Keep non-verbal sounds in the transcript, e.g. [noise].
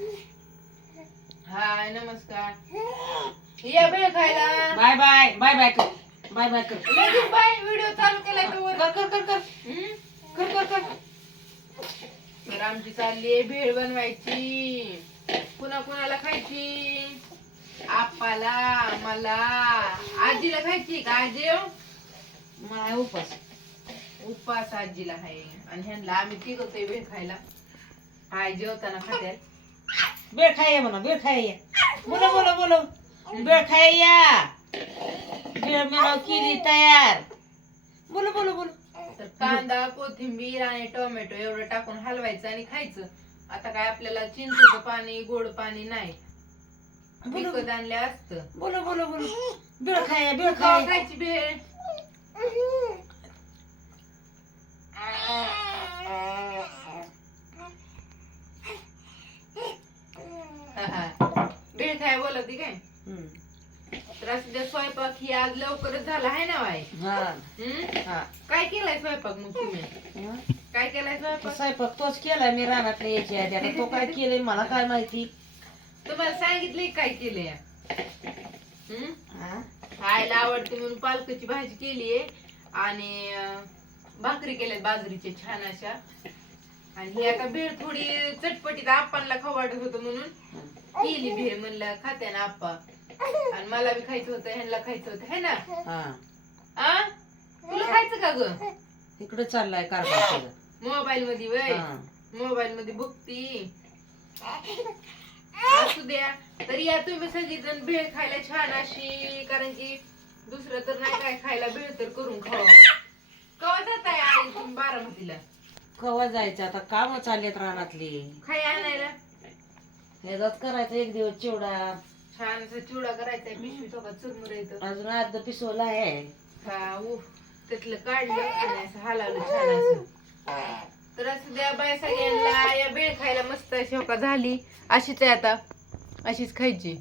हाय नमस्कार. [laughs] या भेळ खायला. बाय बाय बाय बाय कर. बाय बाय कर. लगेच बाय व्हिडिओ चालू केलाय तो. वर. कर कर कर कर. हम्म? कर कर कर. तर आमची चालली आहे भेळ बनवायची. कुणा कुणाला खायची? आप्पाला मला आजीला खायची का आजी हो? मला उपास. उपवास आजीला आहे. आणि ह्यांना आम्ही तिघतोय भेळ खायला. आय जेवताना खात्यात. बेळ खाय म्हणा बेळ खाय या बोलो बोलो बोलो. बेळ खाय बेळ मिळव केली तयार. बोलो बोलो बोलो. तर कांदा कोथिंबीर आणि टोमॅटो एवढं टाकून हलवायचं आणि खायचं. आता काय आपल्याला चिंचेचं पाणी गोड पाणी नाही. विकत आणलं असतं. बोलो बोलो बोलो. बेळ खाय बेळ खाय खायची भेळ. [laughs] भेळ खाय बोलत काय. तर असं त्या स्वयंपाक ही आज लवकरच झाला आहे ना बाई? हा. हम्म? हा. काय केलाय स्वयंपाक मग तुम्ही. काय केलाय स्वयंपाक? स्वयंपाक तोच केलाय मी रानात यायची आधी आता तो काय केलंय मला काय माहिती? तुम्हाला सांगितले काय केलंय? हम्म? हा? खायला आवडते म्हणून पालकाची भाजी केलीये. आणि अं, भाकरी केल्यात बाजरीच्या छान अशा. आणि ही आता भेळ थोडी चटपटीत आप्पांना खाऊ वाटत होतं म्हणून केली भेळ म्हणलं खात्या ना आप्पा. आणि मला बी खायचं होतं ह्यांना खायचं होतं है ना? हा. आ? तुला खायचं का ग? इकडे चाललाय कारभार मोबाईल मध्ये वय. हा. मोबाईल मध्ये बघती. असू द्या. तरी या तुम्ही सगळीजण भेळ खायला छान अशी कारण की दुसरं तर नाही काय खायला भेळ तर करून खावा. कवा जाताय आई तुम्ही बारामतीला? कवा जायचं? आता काम चाललेत रानातली. खाय आणायला? ह्याचाच करायचं एक दिवस चिवडा. छान असं चिवडा करायचा पिशवी सोबत चुरमुर येतं. अजून अर्ध पिसवला आहे. हा उफ त्यातलं काढलं आणि असं हलावलं छान असं. तर असं द्या बाय सगळ्यांना या भेळ खायला मस्त अशी हो का झाली. अशीच आहे आता. अशीच खायची.